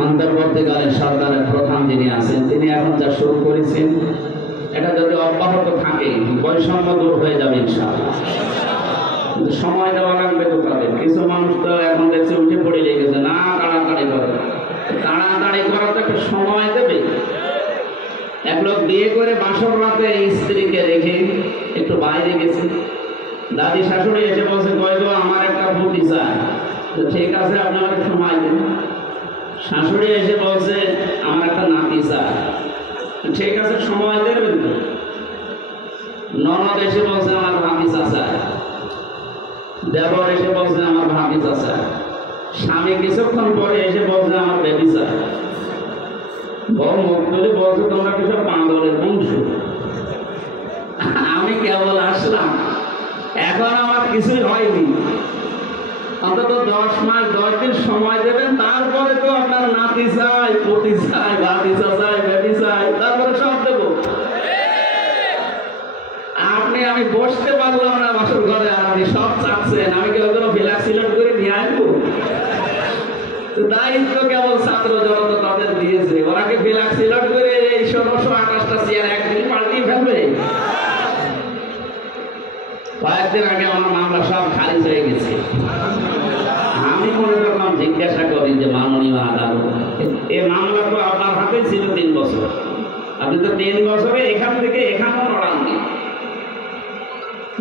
অন্তর্বর্তীকালীন সরকারের প্রধান যিনি আছেন তিনি এখন যা শুরু করেছেন এটা যদি অব্যাহত থাকে বৈষম্য দূর হয়ে যাবে ইনশাআল্লাহ। কিন্তু সময় দেওয়া লাগবে তো তাদের। কিছু মানুষ তো এখন দেখছে উঠে পড়ে লেগেছে, না তাড়াতাড়ি করে। তাড়াতাড়ি করা তো একটা সময় দেবে। এক লোক বিয়ে করে বাসর রাতে স্ত্রীকে রেখে একটু বাইরে গেছে, দাদি শাশুড়ি এসে বলছে কয় গো আমার একটা বুটি চাই। তো ঠিক আছে আপনি আমার সময় দিন। শাশুড়ি এসে বলছে আমার একটা নাতি চাই। ঠিক আছে সময় দেবেন তো। ননদ এসে বলছে আমার ভাতিজা চাই। দেবর এসে বলছে আমার ভাতিজা চাই। স্বামী কিছুক্ষণ পরে এসে বলছে আমার বেবি চাই। বউ মুখ তুলে বলছে তোমরা কিছু পাগলের বংশ। আমি কেবল আসলাম, এখন আমার কিছুই হয়নি। অন্তত 10 মাস 10 দিন সময় দেবেন, তারপরে তো আপনার নাতি চাই, পতি চাই, ভাতিজা চাই, বেবি চাই, তারপরে সব দেবো। আপনি আমি বসতে পারলাম না বাসর ঘরে, আর আপনি সব চাচ্ছেন। আমি কি ওগুলো ফিলাক্সিলেট করে নিয়ে আসবো? দায়িত্ব কেবল ছাত্র জনতা তাদের দিয়েছে। ওরা কি ফিলাক্সিলেট করে এই 1628টা চেয়ার একদিন পাল্টিয়ে ফেলবে? কয়েকদিন আগে আমার মামলা সব খারিজ হয়ে গেছে। আমি মনে করলাম জিজ্ঞাসা করি যে মাননীয় আদালত, এই মামলা তো আপনার হাতে ছিল 3 বছর, আপনি তো 3 বছরে এখান থেকে এখানেও লড়াননি।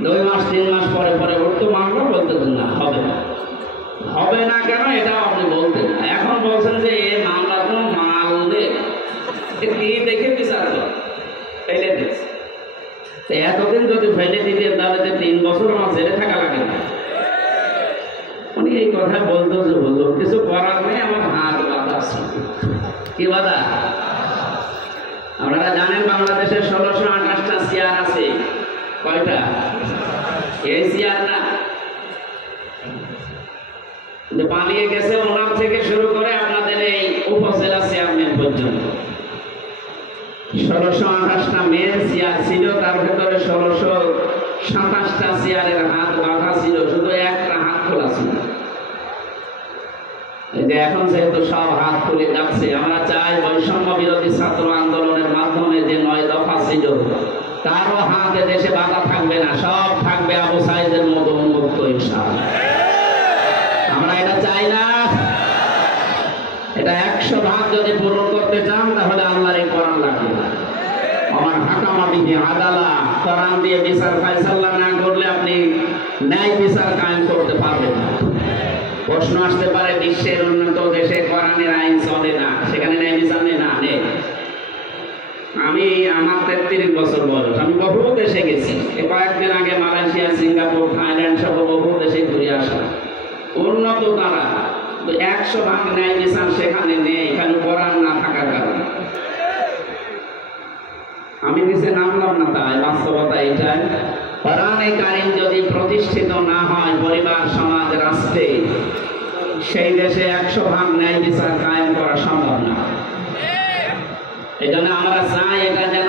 2 মাস 3 মাস পরে পরে উঠতো মামলা, বলতেছেন না হবে না। হবে না কেন এটাও আপনি বলতেন না। এখন বলছেন যে এই মামলা তো মালদে কি দেখে বিচার করে ফেলে দিচ্ছে। এতদিন যদি ফেলে দিতে তাহলে 3 বছর আমার জেলে থাকা লাগে না। উনি এই কথা বলতো যে বললো কিছু করার নেই, আমার হাত বাঁধা আছে। কি বাধা? আপনারা জানেন বাংলাদেশে 1628টা চেয়ার আছে। কয়টা? এই চেয়ার না যে পালিয়ে গেছে ওনার থেকে শুরু করে আপনাদের এই উপজেলা চেয়ারম্যান পর্যন্ত 1628টা মেন চেয়ার ছিল। তার ভেতরে 1627টা চেয়ারের হাত বাঁধা ছিল, শুধু একটা হাত খোলা ছিল। এখন যেহেতু সব হাত খুলে যাচ্ছে, আমরা চাই বৈষম্য বিরোধী ছাত্র আন্দোলনের মাধ্যমে যে 9 দফা ছিল কারো হাতে দেশে বাধা থাকবে না, সব থাকবে আবু সাইদের মতো উন্মুক্ত ইনশাআল্লাহ। আমরা এটা চাই না। এটা 100 ভাগ যদি পূরণ করতে চান তাহলে আল্লাহর এই কোরআন লাগবে না। আমার হাকামা বিহি আদালা, কোরআন দিয়ে বিচার ফায়সালা না করলে আপনি ন্যায় বিচার কায়েম করতে পারবেন না। প্রশ্ন আসতে পারে বিশ্বের উন্নত দেশে কোরআনের আইন চলে না, সেখানে ন্যায় বিচার নেই? না, নেই। আমি আমার 33 বছর বয়স, আমি বহু দেশে গেছি। কয়েকদিন আগে মালয়েশিয়া, সিঙ্গাপুর, থাইল্যান্ড সহ বহু দেশে ঘুরে আসা। উন্নত তারা 100 ভাগ ন্যায় বিচার সেখানে নেই, এখানে কোরআন না থাকার কারণে। আমি নিচে নামলাম না, তাই বাস্তবতা এটাই। কোরআনে কারীম যদি প্রতিষ্ঠিত না হয় পরিবার, সমাজ, রাষ্ট্রে, সেই দেশে 100 ভাগ ন্যায় বিচার কায়েম করা সম্ভব না। এই জন্য আমরা চাই এটা যেন